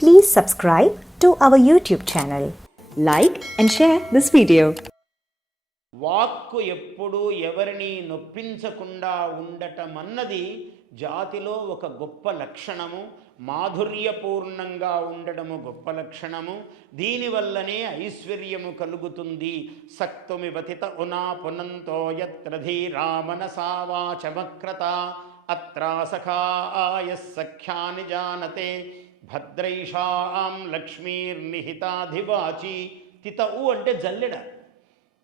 Please subscribe to our YouTube channel. Like and share this video. వాక్కు ఎప్పుడూ ఎవరిని నొప్పించకుండా ఉండటం అన్నది జాతిలో ఒక గొప్ప లక్షణము మాధుర్యపూర్ణంగా ఉండడము గొప్ప లక్షణము దీనివల్లనే ఐశ్వర్యము కలుగుతుంది సక్తుమి వతిత ఉనా పునంతో యత్ర ధీరామనసావాచమక్రత సఖ్యాని జానతే భద్రైషాం లక్ష్మీర్నిహితాధివాచి. తితవు అంటే జల్లెడ.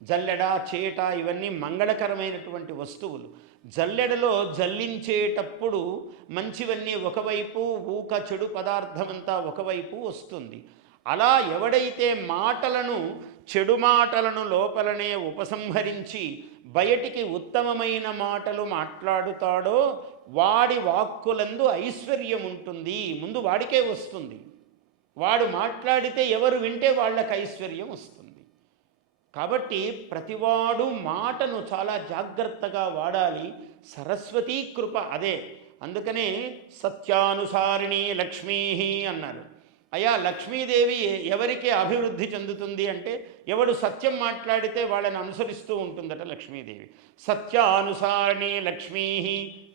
జల్లెడ చేట ఇవన్నీ మంగళకరమైనటువంటి వస్తువులు. జల్లెడలో జల్లించేటప్పుడు మంచివన్నీ ఒకవైపు ఊక చెడు పదార్థమంతా ఒకవైపు వస్తుంది. అలా ఎవడైతే మాటలను చెడు మాటలను లోపలనే ఉపసంహరించి బయటికి ఉత్తమమైన మాటలు మాట్లాడుతాడో వాడి వాక్కులందు ఐశ్వర్యం ఉంటుంది. ముందు వాడికే వస్తుంది. వాడు మాట్లాడితే ఎవరు వింటే వాళ్ళకి ఐశ్వర్యం వస్తుంది. కాబట్టి ప్రతివాడు మాటను చాలా జాగ్రత్తగా వాడాలి. సరస్వతీ కృప అదే. అందుకనే సత్యానుసారిణి లక్ష్మీ అన్నారు. అయ్యా లక్ష్మీదేవి ఎవరికి అభివృద్ధి చెందుతుంది అంటే ఎవడు సత్యం మాట్లాడితే వాళ్ళని అనుసరిస్తూ ఉంటుందట లక్ష్మీదేవి. సత్యానుసారిణి లక్ష్మీ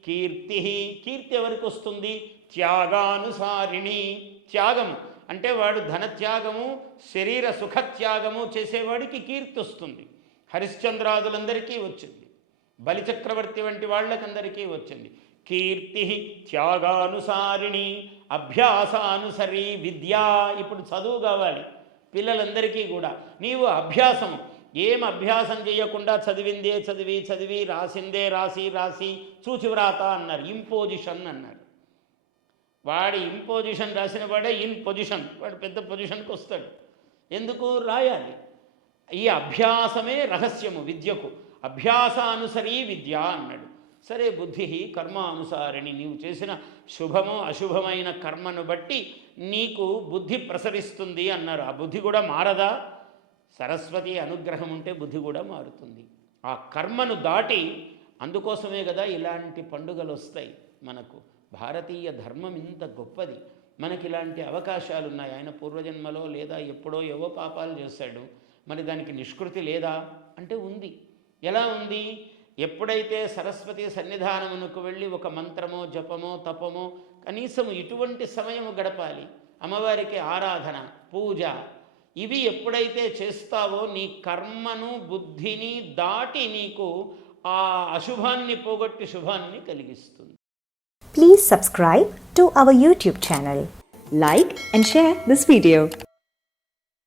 కీర్తి. కీర్తి ఎవరికి వస్తుంది? త్యాగానుసారిణి. త్యాగము అంటే వాడు ధనత్యాగము శరీర సుఖత్యాగము చేసేవాడికి కీర్తి వస్తుంది. హరిశ్చంద్రాదులందరికీ వచ్చింది. బలిచక్రవర్తి వంటి వాళ్ళకందరికీ వచ్చింది. కీర్తి త్యాగానుసారిణి అభ్యాసానుసరి విద్య ఇప్పుడు చదువు కావాలి పిల్లలందరికీ కూడా. నీవు అభ్యాసము. ఏం అభ్యాసం చేయకుండా చదివిందే చదివి చదివి రాసిందే రాసి రాసి చూచివ్రాత అన్నారు. ఇంపోజిషన్ అన్నారు. వాడి ఇంపోజిషన్ రాసిన వాడే ఇన్ పొజిషన్. వాడు పెద్ద పొజిషన్కి వస్తాడు. ఎందుకు? రాయాలి. ఈ అభ్యాసమే రహస్యము విద్యకు. అభ్యాసానుసరి విద్య అన్నాడు. సరే బుద్ధి కర్మ అనుసారిణి నీవు చేసిన శుభము అశుభమైన కర్మను బట్టి నీకు బుద్ధి ప్రసరిస్తుంది అన్నారు. ఆ బుద్ధి కూడా మారదా? సరస్వతి అనుగ్రహం ఉంటే బుద్ధి కూడా మారుతుంది. ఆ కర్మను దాటి అందుకోసమే కదా ఇలాంటి పండుగలు వస్తాయి మనకు. భారతీయ ధర్మం ఇంత గొప్పది. మనకి ఇలాంటి అవకాశాలు ఉన్నాయి. ఆయన పూర్వజన్మలో లేదా ఎప్పుడో ఏవో పాపాలు చేశాడు. మరి దానికి నిష్కృతి లేదా? అంటే ఉంది. ఎలా ఉంది? ఎప్పుడైతే సరస్వతి సన్నిధానమునకు వెళ్ళి ఒక మంత్రమో జపమో తపమో కనీసం ఇటువంటి సమయము గడపాలి. అమ్మవారికి ఆరాధన పూజ ఇవి ఎప్పుడైతే చేస్తావో నీ కర్మను బుద్ధిని దాటి నీకు ఆ అశుభాన్ని పోగొట్టి శుభాన్ని కలిగిస్తుంది. Please subscribe to our YouTube channel like and share this video